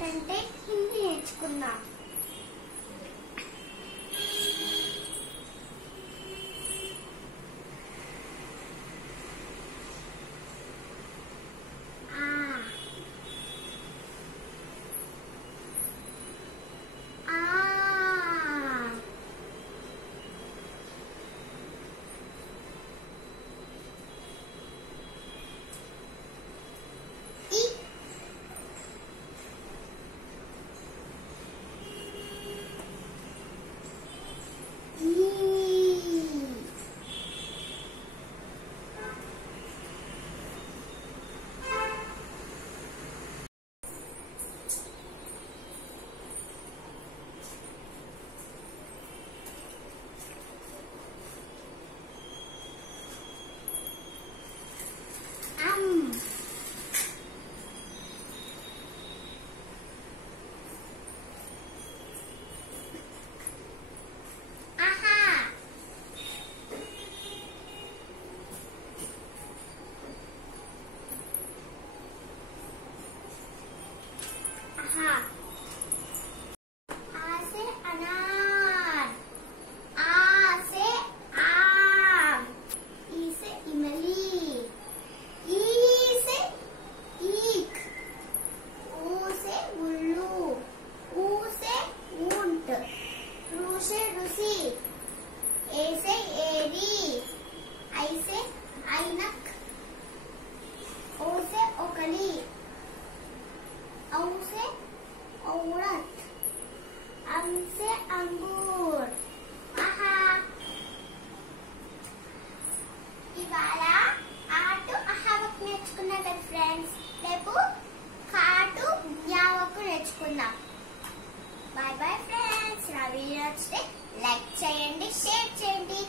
ఏంటంటే హిందీ నేర్చుకుందాం. ऐसे एरी, ऐसे ऐनक, ओ से ओकली, औ से औरत, अम से अंगूर. आहा ఇవాళ ఆటు అహావకు నేర్చుకున్నాం కదా ఫ్రెండ్స్. రేపు కాటు జ్ఞావకు నేర్చుకుందాం. Bye bye friends. నా వీడియో నచ్చితే లైక్ చేయండి, షేర్ చేయండి.